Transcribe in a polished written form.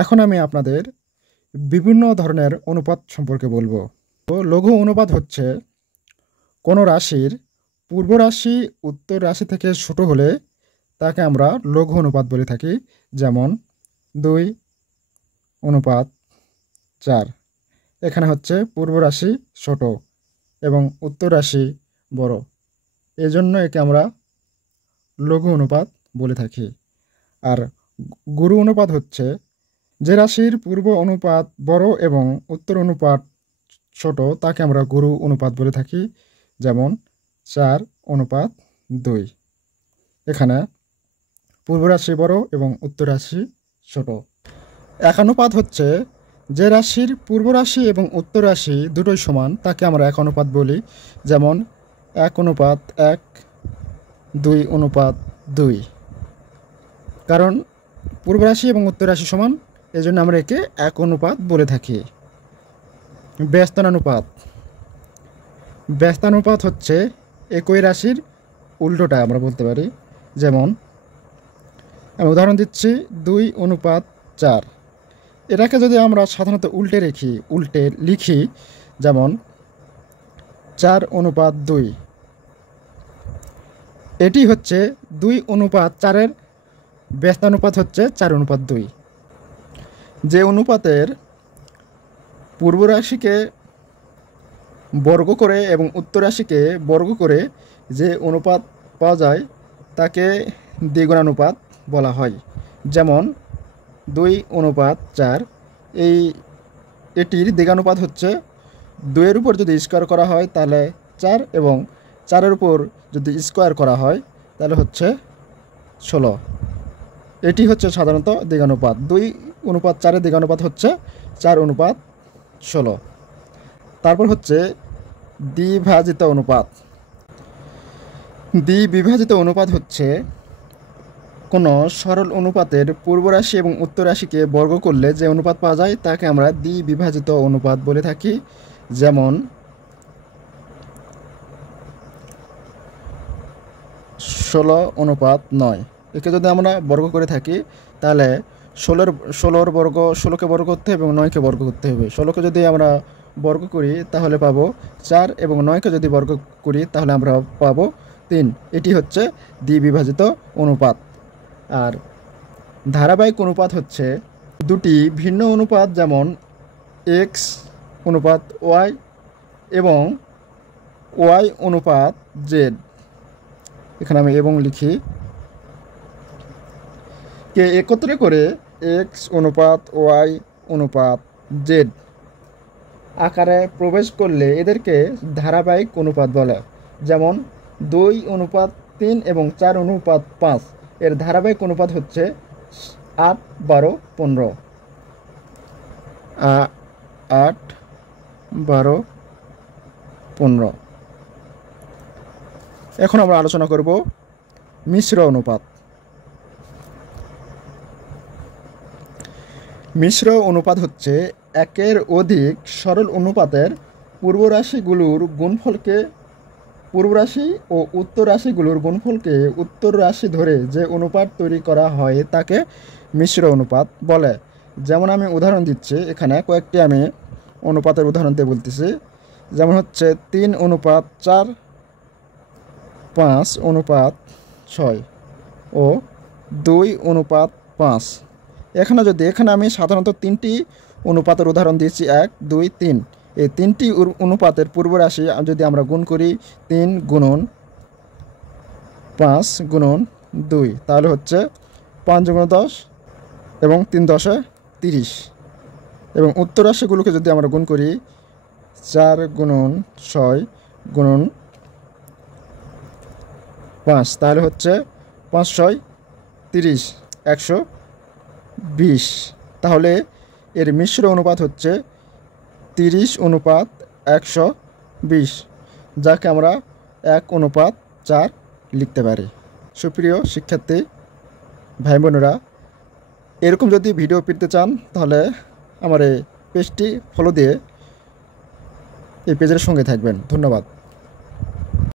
এখন আমি আপনাদের বিভিন্ন ধরনের অনুপাত সম্পর্কে বলবো। তো লঘু অনুপাত হচ্ছে কোনো রাশির পূর্ব রাশি উত্তর রাশি থেকে ছোট হলে তাকে আমরা লঘু অনুপাত বলে থাকি। যেমন 2:4। এখানে হচ্ছে পূর্ব রাশি ছোট এবং উত্তর রাশি বড়, এজন্য একে আমরা লঘু অনুপাত বলে থাকি। আর গুরু অনুপাত হচ্ছে যে রাশির পূর্ব অনুপাত বড় এবং উত্তর অনুপাত ছোট তাকে আমরা গুরু অনুপাত বলে থাকি। যেমন 4:2। এখানে পূর্ব রাশি বড় এবং উত্তর রাশি ছোট। একানুপাত হচ্ছে যে রাশির পূর্ব রাশি এবং উত্তর রাশি দুটোই সমান তাকে আমরা একানুপাত বলি। যেমন 1:1, 2:2। কারণ পূর্ব রাশি এবং উত্তর রাশি সমান, এজন্য আমরা একে এক অনুপাত বলে থাকি। ব্যস্তানুপাত। ব্যস্তানুপাত হচ্ছে একই রাশির উল্টোটা আমরা বলতে পারি। যেমন আমি উদাহরণ দিচ্ছি 2:4। এটাকে যদি আমরা সাধারণত উল্টে লিখি, যেমন 4:2। এটি হচ্ছে 2:4-এর ব্যস্তানুপাত হচ্ছে 4:2। যে অনুপাতের পূর্ব রাশিকে বর্গ করে এবং উত্তর রাশিকে বর্গ করে যে অনুপাত পাওয়া যায় তাকে দ্বিগুণানুপাত বলা হয়। যেমন 2:4। এটির দ্বিগুণানুপাত হচ্ছে 2-এর উপর যদি স্কোয়ার করা হয় তাহলে 4, এবং 4-এর উপর যদি স্কোয়ার করা হয় তাহলে হচ্ছে 16। এটি হচ্ছে সাধারণত দ্বিগুণানুপাত। 2:4-এর দ্বিগুণানুপাত হচ্ছে 4:16। তারপর হচ্ছে দ্বিভাজিত অনুপাত। দ্বিবিভাজিত অনুপাত হচ্ছে কোনো সরল অনুপাতের পূর্ব রাশি এবং উত্তর রাশিকে বর্গ করলে যে অনুপাত পাওয়া যায় তাকে আমরা দ্বিবিভাজিত অনুপাত বলে থাকি। যেমন 16:9। একে যদি আমরা বর্গ করে থাকি তাহলে 16কে বর্গ করতে হবে এবং 9কে বর্গ করতে হবে। 16কে যদি আমরা বর্গ করি তাহলে পাবো 4, এবং 9কে যদি বর্গ করি তাহলে আমরা পাবো 3। এটি হচ্ছে দ্বিবিভাজিত অনুপাত। আর ধারাবাহিক অনুপাত হচ্ছে দুটি ভিন্ন অনুপাত, যেমন x:y এবং y:z। এখানে আমি এবং লিখি। কে একত্রে করে x:y:z আকারে প্রবেশ করলে এদেরকে ধারাবাহিক অনুপাত বলে। যেমন 2:3 এবং 4:5। এর ধারাবাহিক অনুপাত হচ্ছে 8, 12, 15। 8, 12, 15। এখন আমরা আলোচনা করব মিশ্র অনুপাত। মিশ্র অনুপাত হচ্ছে একের অধিক সরল অনুপাতের পূর্ব রাশিগুলোর গুণফলকে পূর্ব রাশি ও উত্তর রাশিগুলোর গুণফলকে উত্তর রাশি ধরে যে অনুপাত তৈরি করা হয় তাকে মিশ্র অনুপাত বলে। যেমন আমি উদাহরণ দিচ্ছি, এখানে কয়েকটি আমি অনুপাতের উদাহরণ দিয়ে বলতেছি। যেমন হচ্ছে 3:4, 5:6 ও 2:5। এখানে আমি সাধারণত 3টি অনুপাতের উদাহরণ দিয়েছি, 1, 2, 3। এই 3টি অনুপাতের পূর্ব রাশি যদি আমরা গুণ করি 3 গুণন 5 গুণন 2, তাহলে হচ্ছে 5 × 10 এবং 3 × 30। এবং উত্তর রাশিগুলোকে যদি আমরা গুণ করি 4 গুণন 6 গুণন 5, তাহলে হচ্ছে 5 × 6 30, 120। তাহলে এর মিশ্র অনুপাত হচ্ছে 30:120, যাকে আমরা 1:4 লিখতে পারি। সুপ্রিয় শিক্ষার্থী ভাই বোনেরা, এরকম যদি ভিডিও পেতে চান তাহলে আমার এই পেজটি ফলো দিয়ে এই পেজের সঙ্গে থাকবেন। ধন্যবাদ।